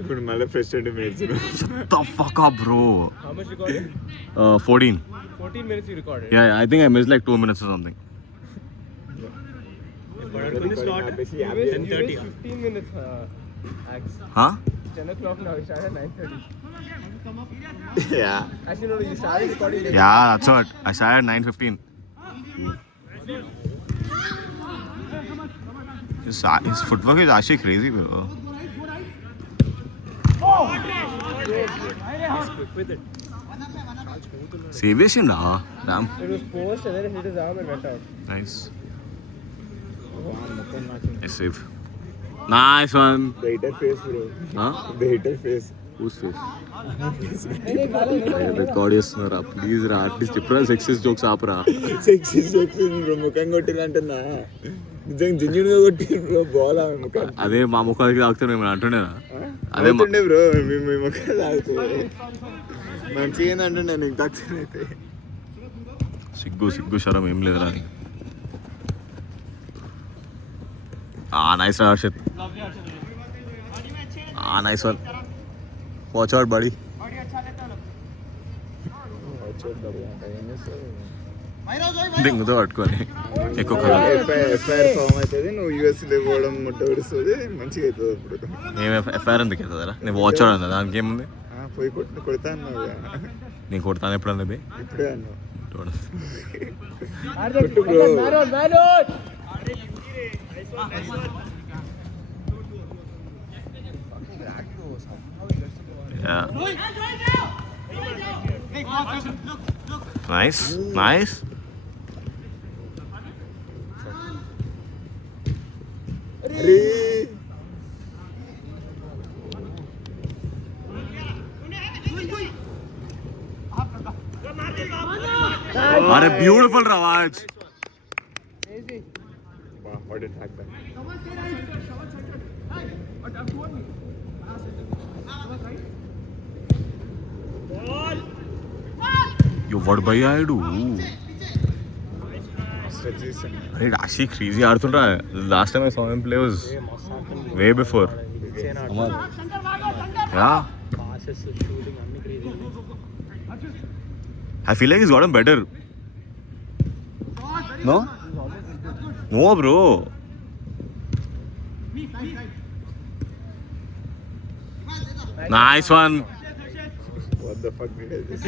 ఇప్పుడు మళ్ళీ ఫ్రెష్ అంటే maids. Shut the fuck up, bro. How much recorded? 14. 14 minutes you recorded. Yeah, I think I missed like 2 minutes or something. You wasted 15 minutes. Ax. Huh? 10 o'clock now. We started at 9:30. Yeah. Actually, no, you started recording. late. Yeah, that's what. I started at 9:15. His footwork is actually crazy, bro. With it. Save this in da. Damn. It was post and then it hit his arm and went out. Nice. Nice save. Nice one. The hater face, bro. Huh? The hater face. Who's face? Record చేస్తున్నారా please రా at least ఎప్పుడైనా sexist jokes ఆపరా. Sexy bro. ముఖం కొట్టిరంటున్నా. నిజంగా genuine గా కొట్టిరు bro. Ball ఆమె ముఖం. అదే మా ముఖానికి తాగుతాను మేము అంటుండేనా. అదే బ్రో. మీ ముఖం తాగుతూ మంచిగా ఏందంటుండే నీకు తక్కువైతే. సిగ్గు శరం ఏం లేదురా అని. నైస్ రా Harshit. Nice one. Watch out buddy. దింగుతో పట్టుకొని ఎక్కువ ఎఫ్ఐఆర్ ఫామ్ అవుతుంది. నువ్వు యూఎస్లో పోవడం ముట్ట విడుస్తుంది. మంచిగా అవుతుంది అప్పుడు. నేను ఎఫ్ఐఆర్ ఎందుకు అవుతుందా. నేను వాచ్ అవుట్ అన్నా దానికి ఏముంది. పోయి కొడతా అన్నావు. నేను కొడతాను ఎప్పుడన్నా బే. ఇప్పుడే అన్నావు. Yeah. Nice. What a beautiful Rawaj. Wow, what a track back. Yo, what bhai I do? Hey, actually crazy ఆడుతుండ్రా. Last time I saw him play was way before. Yeah. Passes, shooting, అన్ని crazy. I feel like he's gotten better. No? No, bro. Nice one. What the fuck did I just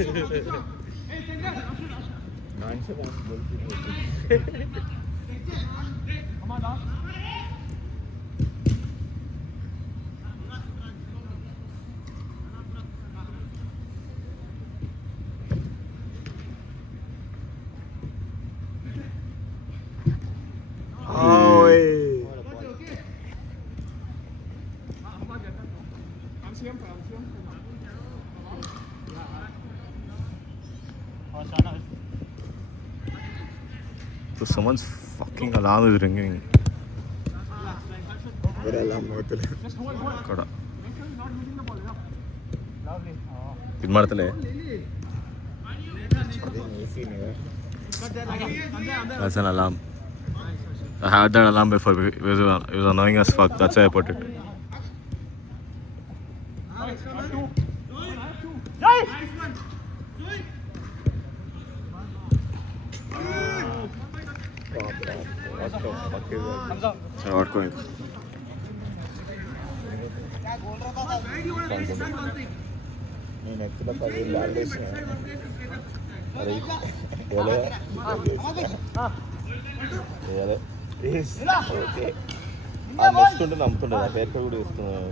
So someone's fucking alarm is ringing. Kada. It ಮಾಡ್ತಲೇ. That's an alarm. I had that alarm before. It was annoying as fuck. That's why I put it. పట్టుకోండి. నేను ఎక్కడ 10,000 లాల్ వేసిన. అరే okay. ఆ next ఉంటే నమ్ముతుండే. నా పేరు కూడా ఇస్తున్నాను.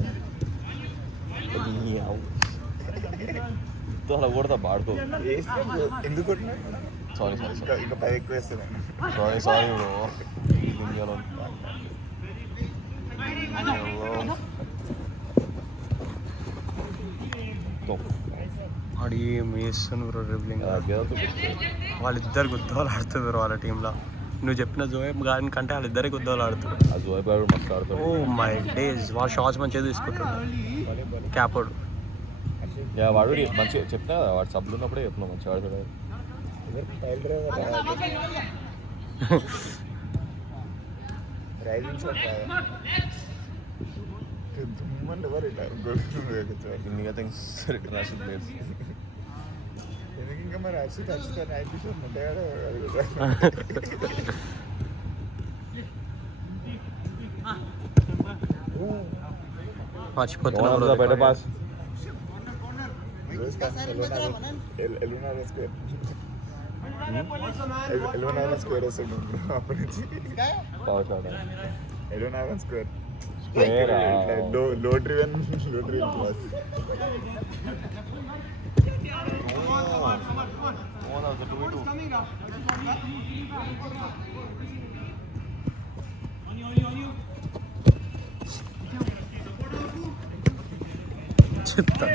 అలా కొడతా బాడుకో. ఎందుకు సారీ ఇంకా 10 ఎక్కువ వేస్తున్నాను. Sorry bro. దునియాలో వాడు ఏం వేస్తుంది బ్రో డ్రిబ్లింగ్. వాళ్ళిద్దరు గుద్దవాళ్ళు ఆడుతుంది బ్రో వాళ్ళ టీంలో. నువ్వు చెప్పిన జోయబ్ గార్డెన్ కంటే వాళ్ళిద్దరే గుద్దవాళ్ళు ఆడుతారు. ఆ జోయబ్ గారు మస్తు ఆడుతాడు. Oh my days. వాడు షాట్స్ మంచిగా తీసుకుంటాడు. క్యాపోడు. వాడు మంచిగా చెప్తా. వాడు సబ్లు ఉన్నప్పుడే చెప్తున్నావు మంచిగా ఆడుతాడు. దుమ్మని ఎవరు ఇట్లా గొడుగు ఇంకా థింగ్స్ రాసి ప్లేయర్స్ ఎందుకు ఇంకా మరి అర్షిత్ నైట్ షో ఉంటాడు మర్చిపోతున్నా బెటర్ పాస్ ఎల్లునారా స్క్వేర్ వస్తుంది అప్పటి నుంచి ఎల్లునారా స్క్వేర్ లో డ్రివెన్ క్లాస్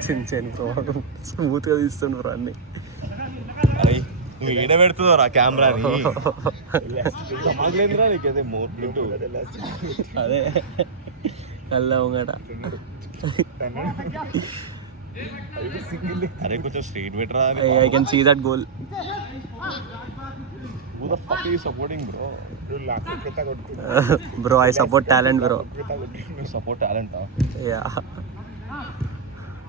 చిన్న బ్రో స్మూత్గా తీస్తుండు బ్రో అన్ని. అరే నువ్వు ఈడ పెడుతుందా కెమెరాని మాకులేదురా నీకైతే మోర్ బ్లూ అదే కల్లా ఉంగట. అరే కొంచెం స్ట్రైట్ పెట్టరా I can see that goal. Who the fuck are you supporting, bro? Bro, I support talent, bro. You support talent, huh? Yeah.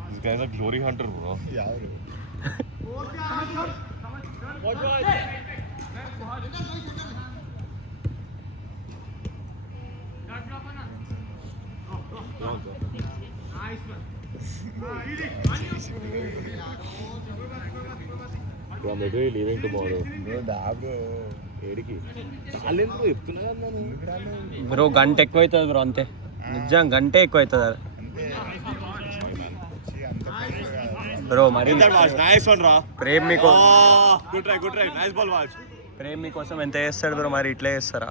This guy is a glory hunter, bro. Yeah, bro. Bro, I'm literally leaving tomorrow. Bro, da bro. ఏడికి చాలేందుకు చెప్తున్నా కదా నేను. ఎందుకు రాను? Bro గంట ఎక్కువ అవుతుంది bro, అంతే నిజం గంటే ఎక్కువ అవుతుంది అంతే. వచ్చి అంత పైన కాదు. బ్రో. మరి నైస్ వన్ రా. ప్రేమ్ మీకు good try nice ball watch. Prem మీకోసం ఎంత చేస్తాడు బ్రో, మరి ఇట్లా చేస్తారా?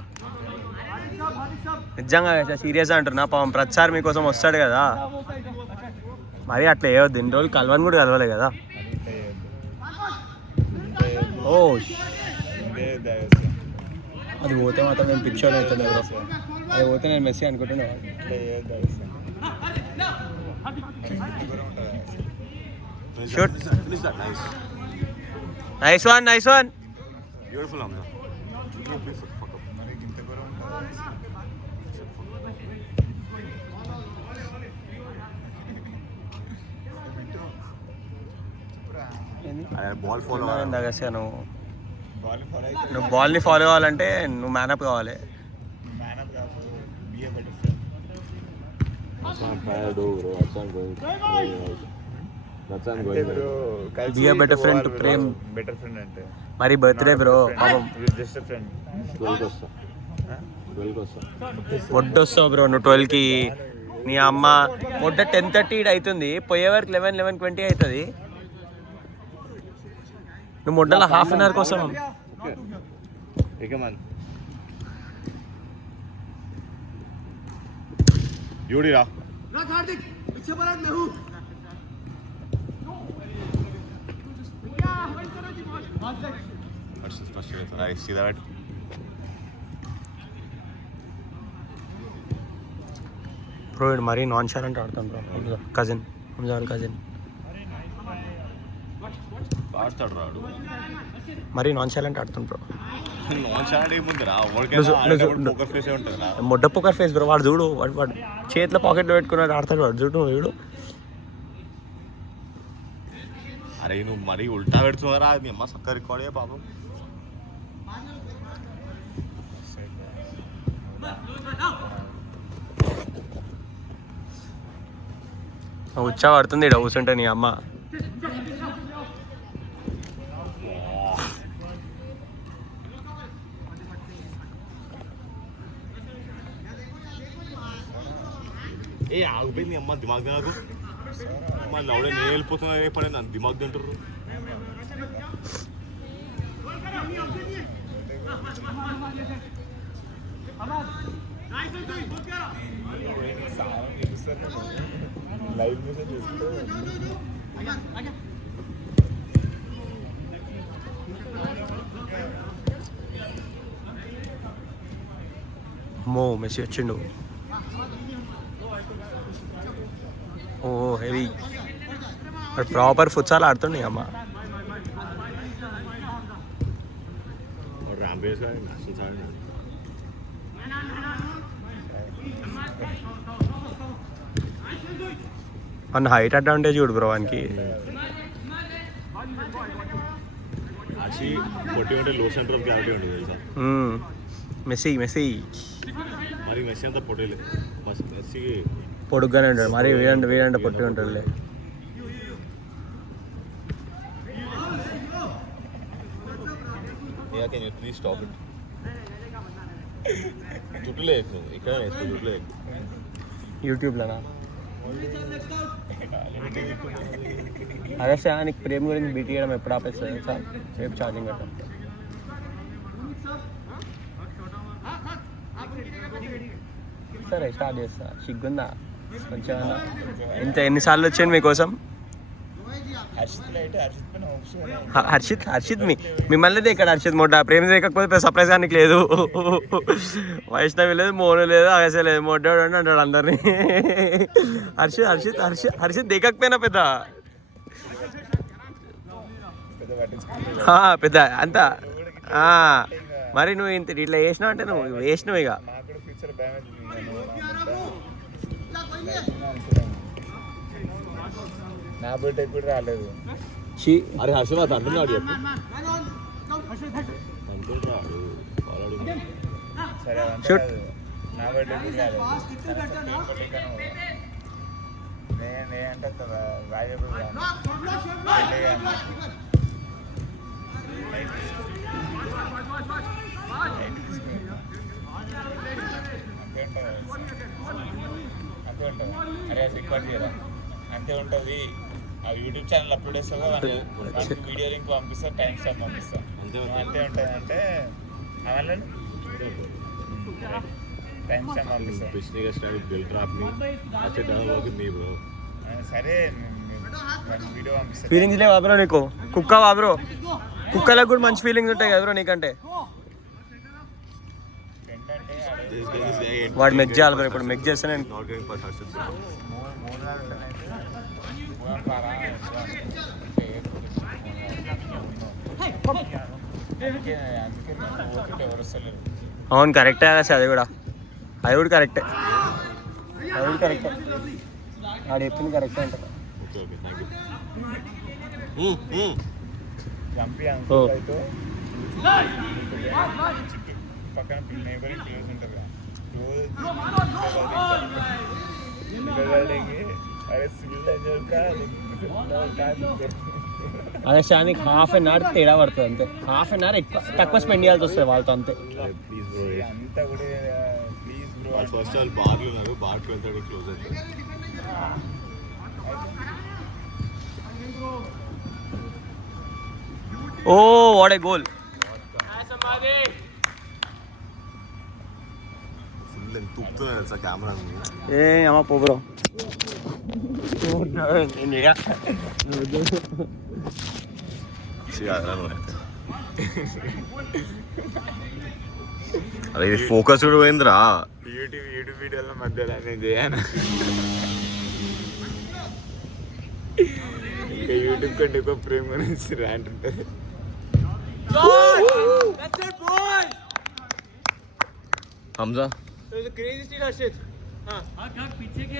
నిజంగా సీరియస్ అంటున్నా, పాపం ప్రతిసారి మీకోసం వస్తాడు కదా, మరి అట్లా వేయవద్దు. ఇన్ని రోజులు కలవని కూడా కలవలే కదా. ఓ అది పోతే మాత్రం నేను పిక్చర్ అవుతుండే బ్రో, అది పోతే నేను మెస్సీ అనుకుంటున్నా. షూట్. Nice one. బ్యూటిఫుల్ అమ్మ. మరి ఇంత కూడా బాల్ ఫాలో నువ్వు బాల్ని ఫాలో కావాలంటే నువ్వు మ్యానప్ కావాలి. మ్యానప్ కాదు, be a better Be a better friend to Prem. Better friend అంటే మరి బర్త్డే బ్రో, పాపం జస్ట్ ఫ్రెండ్. వడ్డొస్తావు బ్రో నువ్వు 12కి. నీ అమ్మ వడ్డ 10:30 అవుతుంది, పోయే వరకు 11:20 అవుతుంది. నువ్వు మొడ్డలో హాఫ్ అన్ అవర్ కోసం. యూడిరా I see that. బ్రో ఇది మరీ నాన్ షాలెంట్ ఆడతాను బ్రో. కజిన్ కజిన్ ఆడతాడు రాడు, మరీ నాన్ షాలెంట్ ఆడుతాను బ్రో. నాన్ షాలెంట్ ఏముందిరా, పోకర్ ఫేస్ ఉంటుందిరా. మొడ్డ పోకర్ ఫేస్ బ్రో. వాడు చూడు, వాడు చేతిలో పాకెట్లో పెట్టుకున్నాడు ఆడతాడు వాడు, చూడు వీడు. అరే నువ్వు మరీ ఉల్టా పెడుతున్నారా, మీ అమ్మ సక్క రికార్డే పాపం. ఉచ్చా పడుతుంది ఇక్కడ కూర్చుంటే నీ అమ్మ. ఏ ఆగిపోయింది అమ్మ దిమాగ్ నాకు. మళ్ళీ ఆవిడ నేను వెళ్ళిపోతున్నా పడే నన్ను దిమాగ్ తింటారు. లైవ్ మెసేజ్ చేస్తే మో మెస్సీ వచ్చిండు. ఓ హెవీ. వాడు ప్రాపర్ ఫుట్సాల్ ఆడుతుండే అమ్మ. రాంబేస్ కానీ నేషనల్స్ ఆడినా. అన్న హైట్ అడ్వాంటేజ్ చూడు బ్రో వానికి. యాక్చువల్లీ పొట్టి ఉంటే లో సెంటర్ ఆఫ్ గ్రావిటీ ఉంటుంది తెలుసా. మెస్సీ మరి మెస్సీ అంతా పొట్టేలేదు. మెస్సీ పొడుగ్గానే ఉంటాడు, మరి వీడంటే పొట్టి ఉంటాడులే. Can you please stop it. జుట్టులో ఎక్కువ ఇక్కడ జుట్టులో ఎక్కువ యూట్యూబ్లోనా? అదే సార్ నీకు ప్రేమ గురించి బీట్ చేయడం ఎప్పుడు ఆపేస్తుంది సార్? రేపు ఛార్జింగ్ పెట్టాం. సరే స్టార్ట్ చేస్తా. సిగ్గుందా కొంచెం? ఎన్నిసార్లు వచ్చాను మీకోసం? హర్షిత్ మిమ్మల్ని ఇక్కడ హర్షిత్ మోట ప్రేమ లేకపోతే సర్ప్రైజ్ కానీ లేదు. వైష్ణవి లేదు, మోను లేదు, అగసే లేదు, మోటాడు అని అంటాడు అందరినీ. హర్షిత్ దిగకపోయినా పెద్ద పెద్ద అంతా. మరి నువ్వు ఇంత ఇట్లా వేసినావు అంటే నువ్వు వేసినావు ఇక. నా బర్త్డే కూడా రాలేదు. అరే హర్షవాద్ అంటున్నాడు చెప్పు. అంటుంటాడు సరే నా బర్త్డే కూడా రాలేదు. నేనంటే రాజప్పుడు అంతే ఉంటుంది. అరే రికార్డ్ చేయరా అంతే ఉంటుంది. ఆ యూట్యూబ్ ఛానల్ అప్లోడ్ చేస్తా వీడియో లింక్ పంపిస్తా, టైం స్టాప్ పంపిస్తా. అంతే ఉంటుంది అంటే అవన్నీ టైం స్టాప్ పంపిస్తా. సరే వీడియో పంపిస్తా. ఫీలింగ్స్ లేవా బ్రో నీకు? కుక్కవా బ్రో? కుక్కలకు కూడా మంచి ఫీలింగ్స్ ఉంటాయి కదా బ్రో నీకంటే. వాడు మెక్ చేయాలి బ్రో. ఇప్పుడు మెక్ చేస్తే నేను అవును కరెక్టే కదా సార్. అది కూడా కరెక్టే. వాడు చెప్పింది కరెక్టే అంట. పక్కన నైబరింగ్ ప్లేస్ ఉంటుంది కదా, అదే శానికి హాఫ్ అన్ అవర్ తేడా పడుతుంది అంతే. హాఫ్ అన్ అవర్ ఎక్కువ తక్కువ స్పెండ్ చేయాల్సి వస్తుంది వాళ్ళతో అంతే. అంతా కూడా ప్లీజ్ బ్రో. ఫస్ట్ వాళ్ళు బార్లు ఉన్నారు, బార్కి వెళ్తాడు క్లోజ్ అవుతాడు. ఓ వాట్ ఏ గోల్. తుప్పుతున్నాయి తెలుసా కెమెరా. ఏ అమ్మ పో బ్రో. అరే ఇది ఫోకస్ కూడా పోయిందిరా. యూట్యూబ్ వీడియోల మధ్యలో నేను చేయను. ఇంకా యూట్యూబ్ కంటే ఎక్కువ ప్రేమ గురించి ర్యాంట్ ఉంటుంది. Hamza crazy steal Harshit. हाँ पीछे के